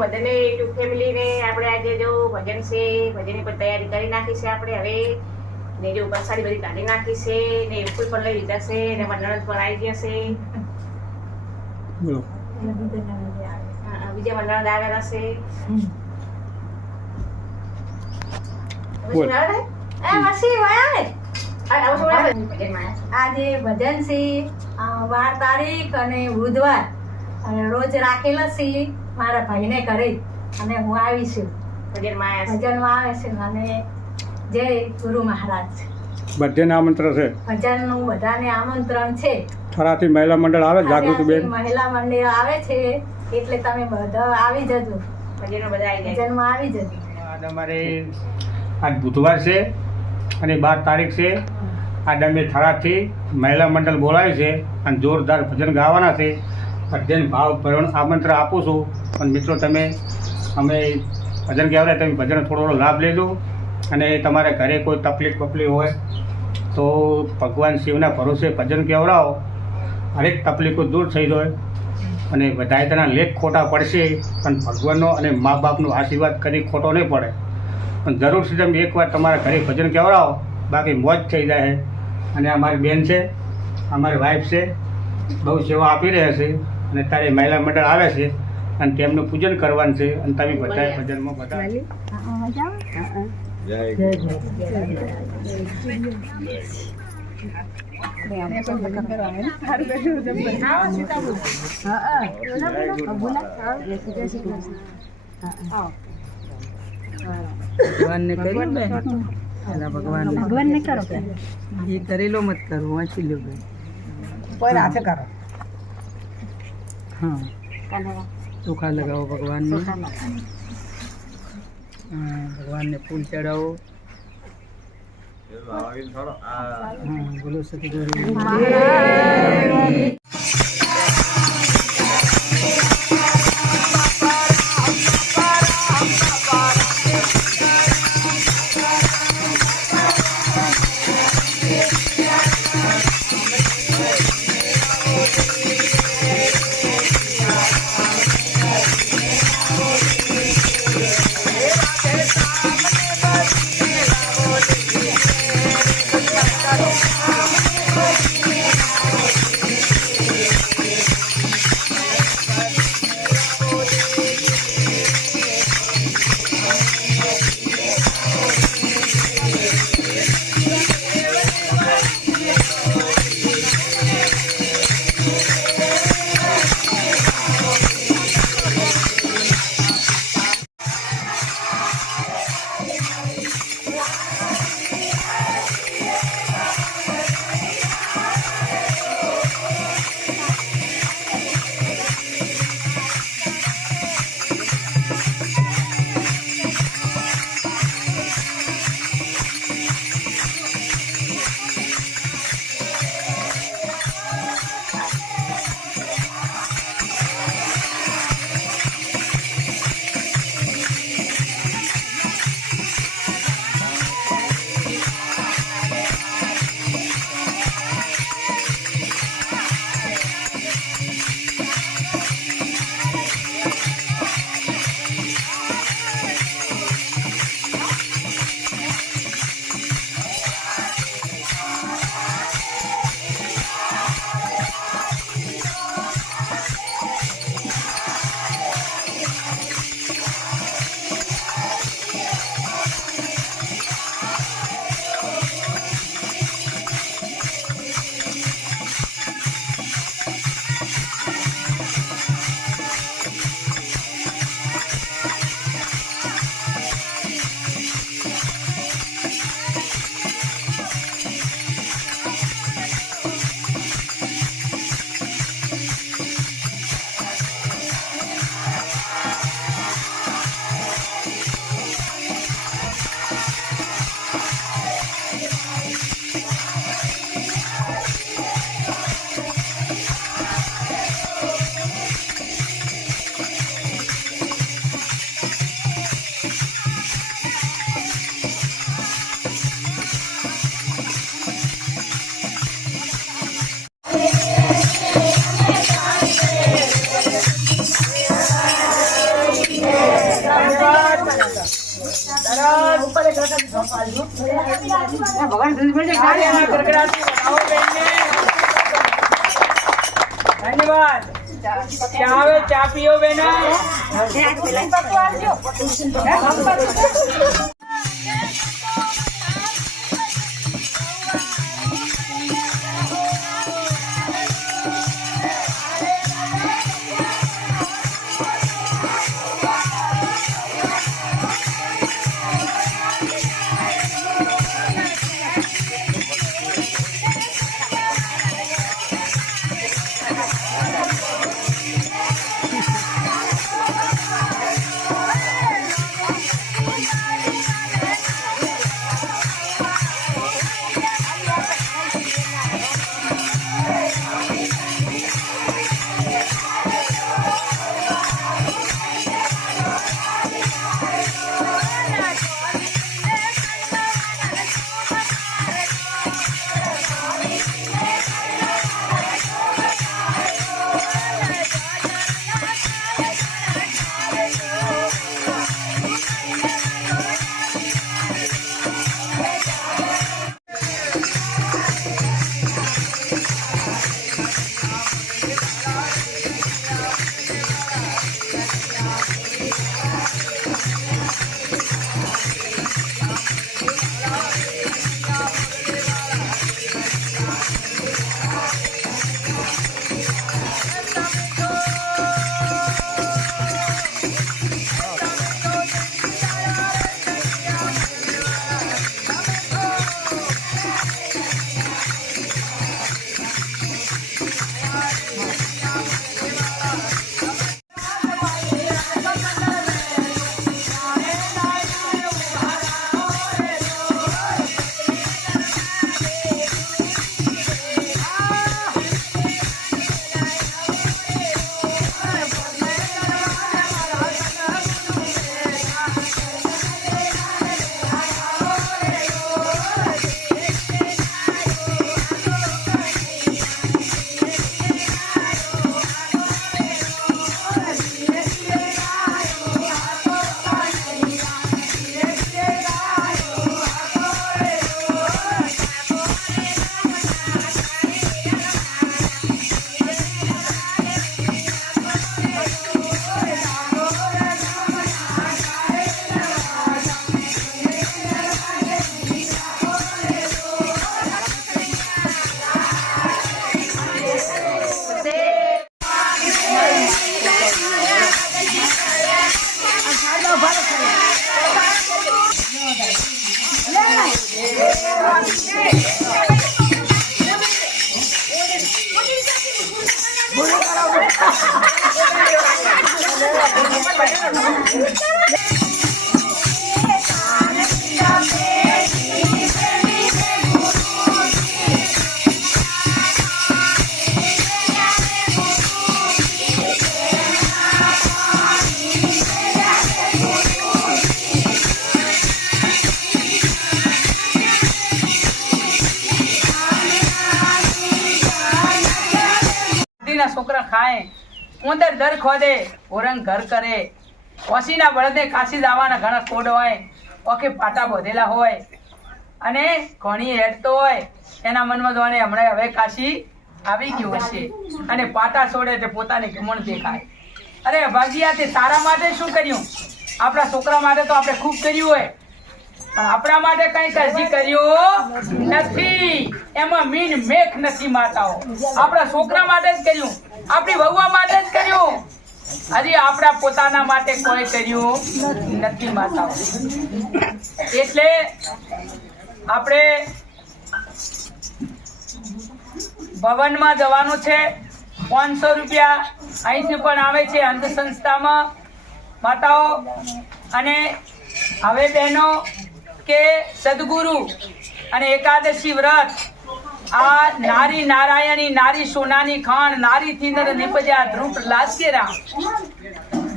બધાને યુટ્યુબ ફેમિલીને આપણે આજે જો ભજન છે, ભજનની પણ તૈયારી કરી નાખી છે આપણે હવે. ને જો પ્રસાદી બધી કાઢી નાખી છે ને ફૂલ પણ લઈ લીધા છે ને અમારા નણંદ પણ આવી ગયા છે. બીજા મારા નણંદ આવેલા છે. આજે ભજન છે 12 તારીખ અને બુધવાર અને રોજ રાખેલા છે મારા ભાઈને ઘરે અને હું આવી છું. ભજનમાં આવે છે અને જય ગુરુ મહારાજ. બધાને આમંત્રણ છે. ભજનનું બધાને આમંત્રણ છે. થરાથી મહિલા મંડળ આવે જાગૃતિ બેન. મહિલા મંડળ આવે છે એટલે તમે બધા આવી જજો. ભજનમાં આવી જજો. અમારે આજ બુધવાર છે અને 12 તારીખ છે. આજે અમે થરાથી મહિલા મંડળ બોલાવે છે અને જોરદાર ભજન ગાવાના છે. બધાને ભાવભર્યું આમંત્રણ આપું છું. પણ મિત્રો તમે અમે ભજન કહેવાય તમે ભજન થોડો લાભ લેજો અને તમારે ઘરે કોઈ તકલીફ હોય તો ભગવાન શિવના ભરોસે ભજન કહેવડાવો. હરેક તકલીફો દૂર થઈ જાય અને બધાએ તેના લેખ ખોટા પડશે પણ ભગવાનનો અને મા બાપનો આશીર્વાદ કરી ખોટો નહીં પડે. પણ જરૂરથી તમે એકવાર તમારા ઘરે ભજન કહેવડાવો બાકી મોજ થઈ જાય. અને અમારી બેન છે, અમારી વાઈફ છે, બહુ સેવા આપી રહ્યા છે અને ત્યારે મહિલા મંડળ આવે છે અને તેમનું પૂજન કરવાનું છે અને તમે બધા ભજનમાં બધા ભગવાનને કર્યું બેન ભગવાનને કરો એ કરેલો મત કરો વાંચી લો બેન કોઈ હાથે કરો. હા ચોખા લગાવો ભગવાનને. ભગવાનને ફૂલ ચડાવો. બોલો સતગુરુ ધન્યવાદ. ચા આવે, ચા પીઓ બેના. છોકરા ખાય ઉંદર દર ખોદે ઓરંગ ઘર કરે ઓસીના બળદને કાશી જવાના ઘણા કોડ હોય ઓકે પાટા બોધેલા હોય અને ઘણી હેડતો હોય એના મનમાં જોવાને હમણાં હવે કાશી આવી ગયું હશે અને પાટા છોડે તે પોતાની ગમણ દેખાય. અરે ભાગિયા તે તારા માટે શું કર્યું? આપણા છોકરા માટે તો આપણે ખૂબ કર્યું હોય પણ આપણા માટે કઈ હજી કર્યું નથી. એમાં મીન મેખ નથી માતાઓ. આપણા છોકરા માટે જ કર્યું, આપણી વહુવા માટે જ કર્યું, હજી આપણા પોતાના માટે કોઈ કર્યું નથી માતાઓ. એટલે આપણે ભવનમાં જવાનું છે. 500 રૂપિયા અહીંથી પણ આવે છે અંધ સંસ્થામાં માતાઓ. અને હવે બહેનો કે સદગુરુ અને એકાદશી વ્રત આ નારી નારાયણી નારી સોનાની ખાણ નારી થી નર નિપજ્યા ધ્રુવ લાસ્ય રામ.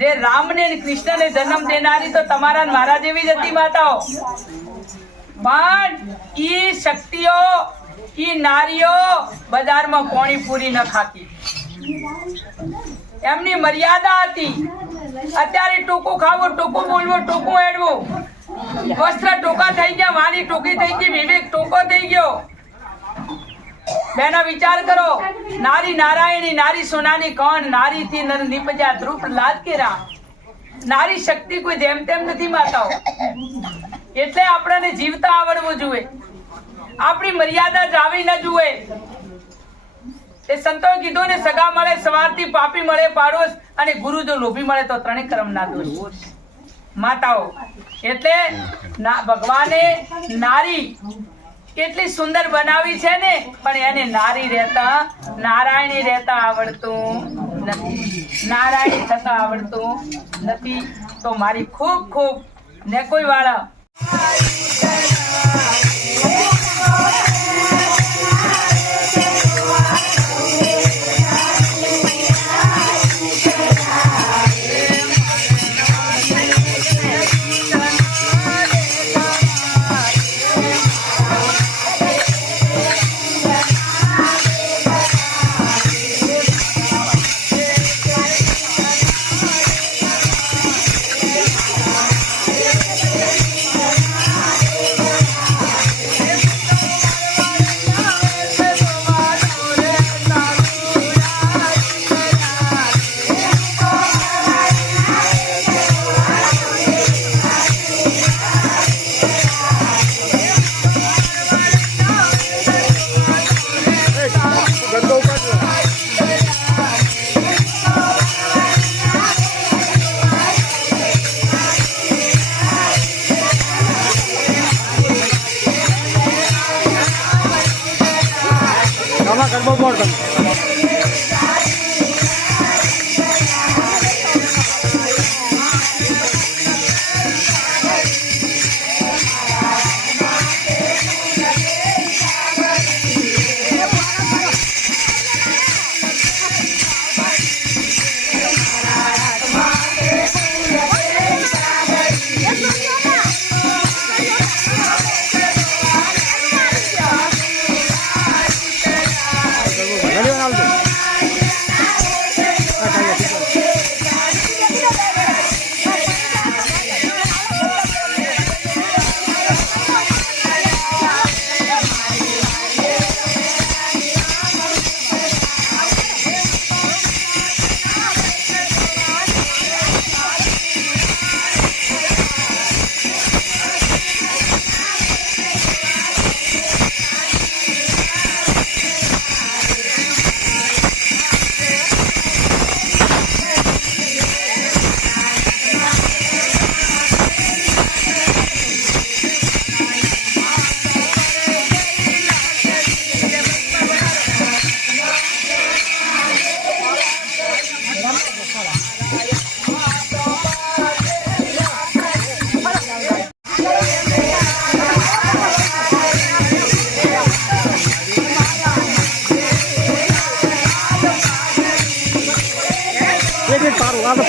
જે રામને કૃષ્ણને જન્મ દેનારી તો તમારા મારા જેવી જ હતી માતાઓ. પણ ઈ શક્તિઓ ઈ નારીઓ બજારમાં પોણી પૂરી ન ખાતી, એમની મર્યાદા હતી. અત્યારે ટૂંકું ખાવું, ટૂંકું બોલવું, ટૂંકું એડવું વસ્ત્ર ટોકા થઈ ગયા, વાણી ટોકી થઈ ગઈ, વિવેક ટોકો થઈ ગયો. બેના વિચાર કરો, નારી નારાયણી, નારી સોનાની કોણ, નારી થી નર નિપજ્યા ધ્રુપ લાદ કેરા. નારી શક્તિ કોઈ જેમ તેમ નથી માતાઓ. એટલે આપણને જીવતા આવડવું જોઈએ, આપણી મર્યાદા જાવી ન જોઈએ. એ સંતોએ કીધું ને, સગા મળે સવારથી, પાપી મળે પાડોશ, અને ગુરુ જો લોભી મળે તો ત્રણેય કર્મ ના દોષ. માતાઓ એટલે ભગવાને નારી કેટલી સુંદર બનાવી છે ને, પણ એને નારી રહેતા નારાયણી રહેતા આવડતું નથી, નારાયણી થતા આવડતું નથી. તો મારી ખૂબ ખૂબ ને કોઈ વાળા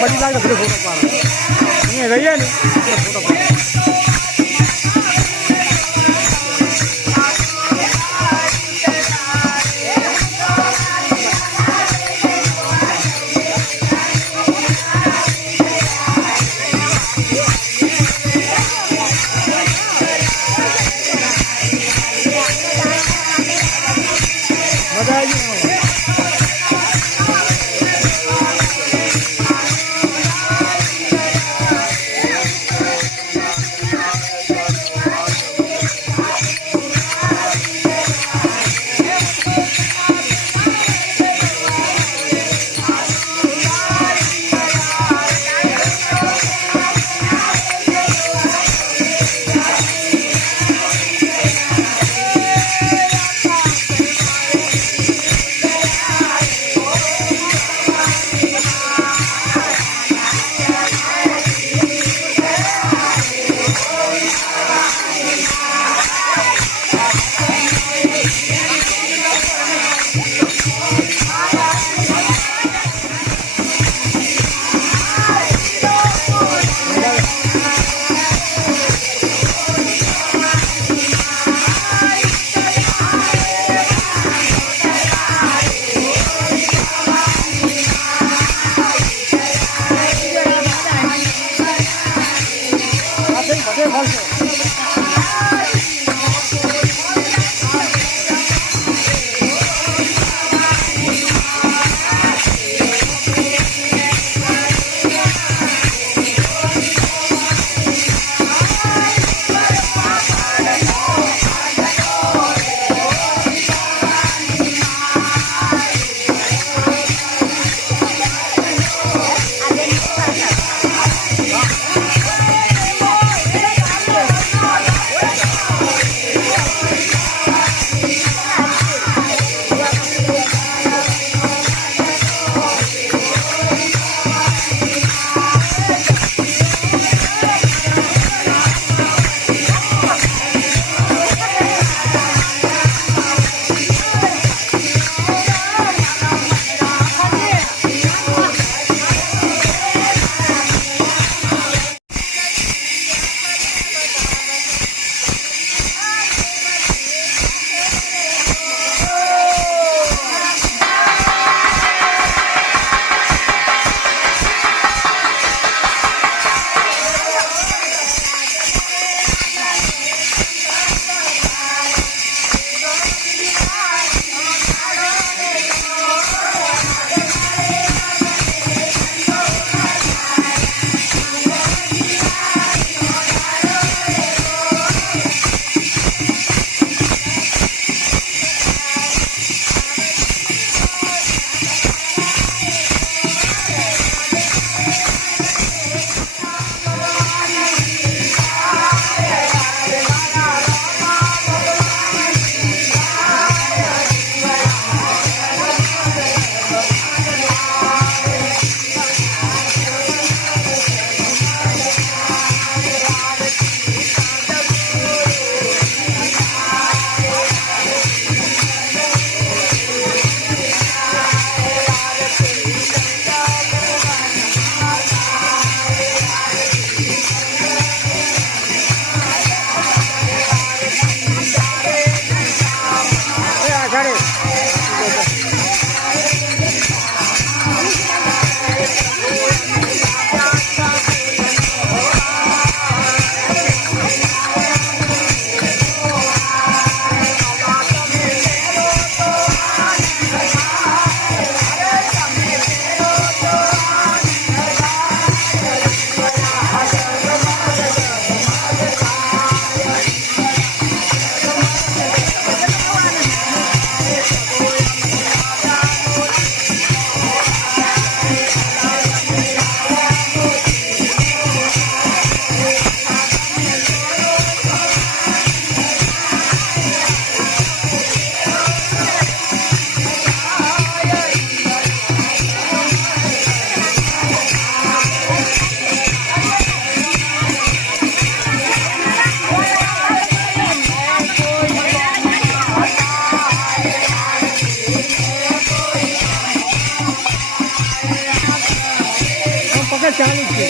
પડી જાય તો ફોટો પાડો અહીંયા રહીએ ને ફોટો પાડો. મજા આવી ગઈ. ચાલુ છે.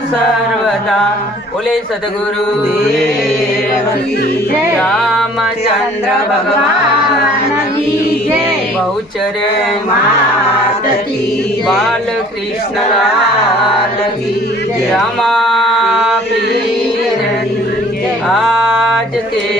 सर्वदा बोले सदगुरु रामचंद्र भगवान की जय। बहुचर मात की बाल कृष्ण लाल की जय। रामा पीर आज के